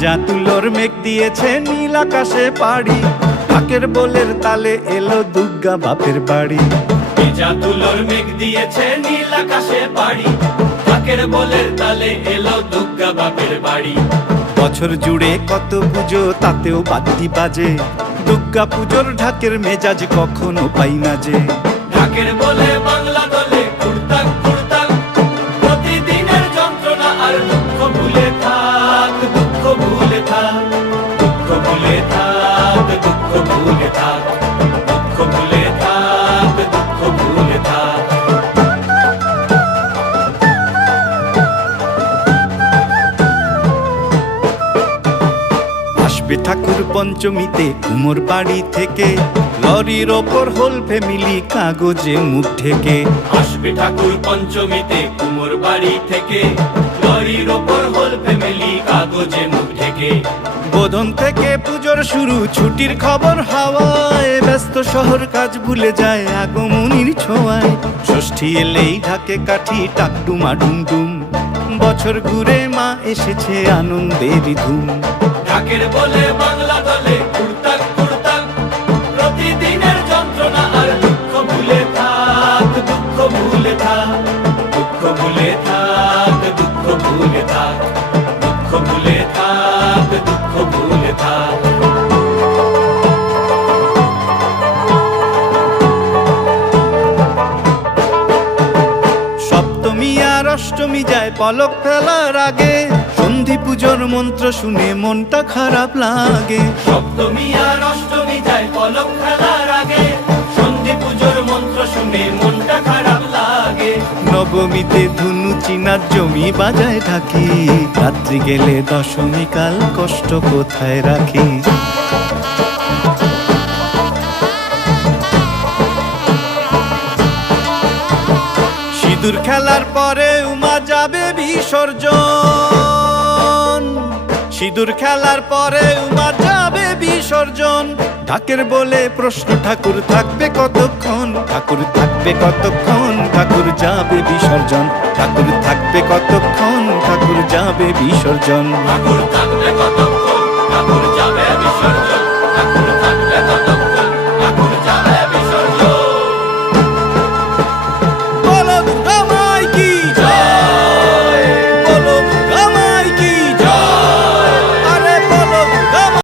ভেজা তুলোর মেঘ দিয়েছে নীল আকাশে পাড়ি, ঢাকের বোলের তালে এলো দুর্গা বাপের বাড়ি। ভেজা তুলোর মেঘ দিয়েছে নীল আকাশে পাড়ি, ঢাকের বোলের তালে এলো দুর্গা বাপের বাড়ি। বছর জুড়ে কত পুজো তাতেও বাদ্যি বাজে, দুর্গা পুজোর ঢাকের মেজাজ কখনো পাই না যে। ঢাকের বোলে বাংলা দলে কুড়তাক কুড়তাক, প্রতিদিনের যন্ত্রণা আর দুঃখ ভুলে থাক, দুঃখ ভুলে থাক, দুঃখ ভুলে থাক, দুঃখ ভুলে থাক, দুঃখ ভুলে থাক, দুঃখ ভুলে থাক। আসবে ঠাকুর পঞ্চমীতে কুমোর বাড়ি থেকে, লরির ওপর হোল ফ্যামিলি কাগজে মুখ ঢেকে। আসবে ঠাকুর পঞ্চমীতে কুমোর বাড়ি থেকে, লরির ওপর হোল ফ্যামিলি কাগজে মুখ ঢেকে। বোধন থেকে পুজোর শুরু, ছুটির খবর হাওয়ায়, ব্যস্ত শহর কাজ ভুলে যায় আগমনীর ছোঁয়ায়। ষষ্ঠী এলেই ঢাকে কাঠি টাকডুমা ডুমডুম, বছর ঘুরে মা এসেছে আনন্দের ধুম। ঢাকের বলে বাংলা দলে কুড়তাক কুড়তাক, প্রতিদিনের যন্ত্রণা আর দুঃখ ভুলে থাক, দুঃখ ভুলে থাক, দুঃখ ভুলে থাক, দুঃখ ভুলে থাক, দুঃখ ভুলে থাক, দুঃখ ভুলে থাক। সপ্তমী আর অষ্টমী যায় পলক ফেলার আগে, সন্ধি পুজোর মন্ত্র শুনে মনটা খারাপ লাগে। সপ্তমী আর অষ্টমী যায় পলক ফেলার আগে, সন্ধি পুজোর মন্ত্র শুনে মনটা খারাপ লাগে। নবমীতে ধুনু চিনার জমি বাজায় থাকি, রাত্রি গেলে দশমী কাল কষ্ট কোথায় রাখি। সিঁদুর খেলার পরে উমা যাবে বিসর্জন, সিঁদুর খেলার পরে উমা যাবে বিসর্জন। ঢাকের বলে প্রশ্ন ঠাকুর থাকবে কতক্ষণ, ঠাকুর থাকবে কতক্ষণ, ঠাকুর যাবে বিসর্জন। ঠাকুর থাকবে কতক্ষণ, ঠাকুর যাবে বিসর্জন। ঠাকুর থাকবে কতক্ষণ, ঠাকুর যাবে বিসর্জন। ঠাকুর